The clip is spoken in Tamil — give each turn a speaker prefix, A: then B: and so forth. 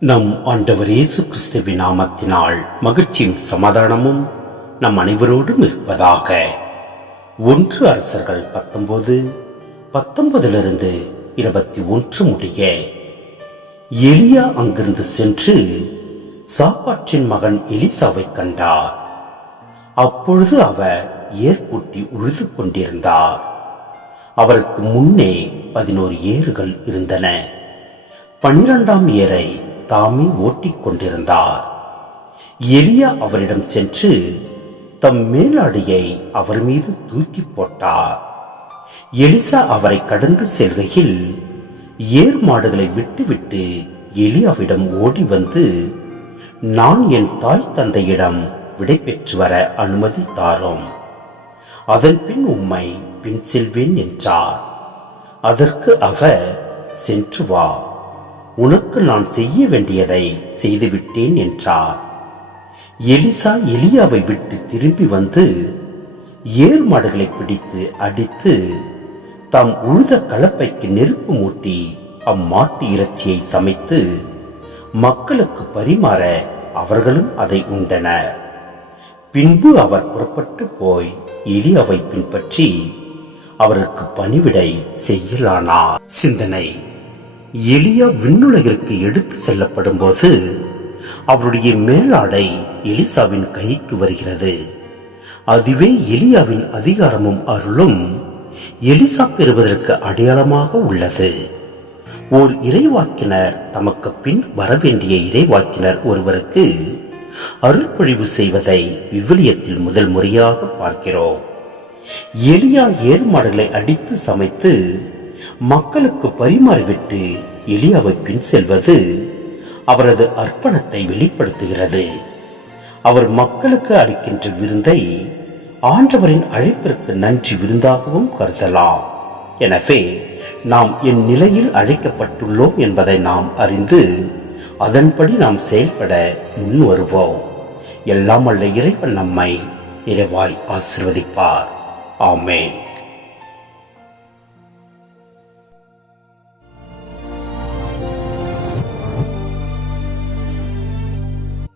A: நம் ஆண்டவர் இயேசு கிறிஸ்துவின் நாமத்தினால் மகிழ்ச்சியும் சமாதானமும் நம் அனைவரோடும் இருப்பதாக. ஒன்று அரசர்கள் பத்தொன்பது பத்தொன்பதிலிருந்து இருபத்தி ஒன்று முடிய. எலியா அங்கிருந்து சென்று சாப்பாற்றின் மகன் எலிசாவை கண்டார். அப்பொழுது அவர் ஏர்பூட்டி உழுது கொண்டிருந்தார். அவருக்கு முன்னே பதினோரு ஏறுகள் இருந்தன. பனிரெண்டாம் ஏரை தாமே ஓட்டிக் கொண்டிருந்தார். எலியா அவரிடம் சென்று தம் மேலாடையை அவர் மீது தூக்கி போட்டார். எலிசா அவரை கடந்து செல்கையில் ஏர் மாடுகளை விட்டுவிட்டு எலியாவிடம் ஓடி வந்து நான் என் தாய் தந்தையிடம் விடை பெற்று வர அனுமதி தாரும் அதன் பின் உம்மை பின் செல்வேன் என்றார். அதற்கு அவர் சென்று வா உனக்கு நான் செய்ய வேண்டியதை செய்துவிட்டேன் என்றார். எலிசா எலியாவை விட்டு திரும்பி வந்து ஏர் மாடுகளை பிடித்து அடித்து தாம் உழுத கலப்பைக்கு நெருப்பு மூட்டி அம்மாட்டு இறைச்சியை சமைத்து மக்களுக்கு பரிமாற அவர்களும் அதை உண்டனர். பின்பு அவர் புறப்பட்டு போய் எலியாவை பின்பற்றி அவருக்கு பணிவிடை செய்யலானார். சிந்தனை. எலியா விண்ணுலகிற்கு எடுத்து செல்லப்படும் போது அவருடைய மேலாடை எலிசாவின் கைக்கு வருகிறது. அதுவே எலியாவின் அதிகாரமும் அருளும் எலிசா பெறுவதற்கு அடையாளமாக உள்ளது. ஓர் இறைவாக்கினர் தமக்கு பின் வரவேண்டிய இறைவாக்கினர் ஒருவருக்கு அருள்பொழிவு செய்வதை விவிலியத்தில் முதல் முறையாக பார்க்கிறோம். எலியா ஏர்மாடுகளை அடித்து சமைத்து மக்களுக்கு பரிமாறிவிட்டு எலியாவை பின் செல்வது அவரது அர்ப்பணத்தை வெளிப்படுத்துகிறது. அவர் மக்களுக்கு அளிக்கின்ற விருந்தை ஆண்டவரின் அழைப்பிற்கு நன்றி விருந்தாகவும் கருதலாம். எனவே நாம் என் நிலையில் அழைக்கப்பட்டுள்ளோம் என்பதை நாம் அறிந்து அதன்படி நாம் செயல்பட முன் வருவோம் எல்லாம் அல்ல இறைவன் நம்மை நிறைவாய் ஆசிர்வதிப்பார். ஆமேன்.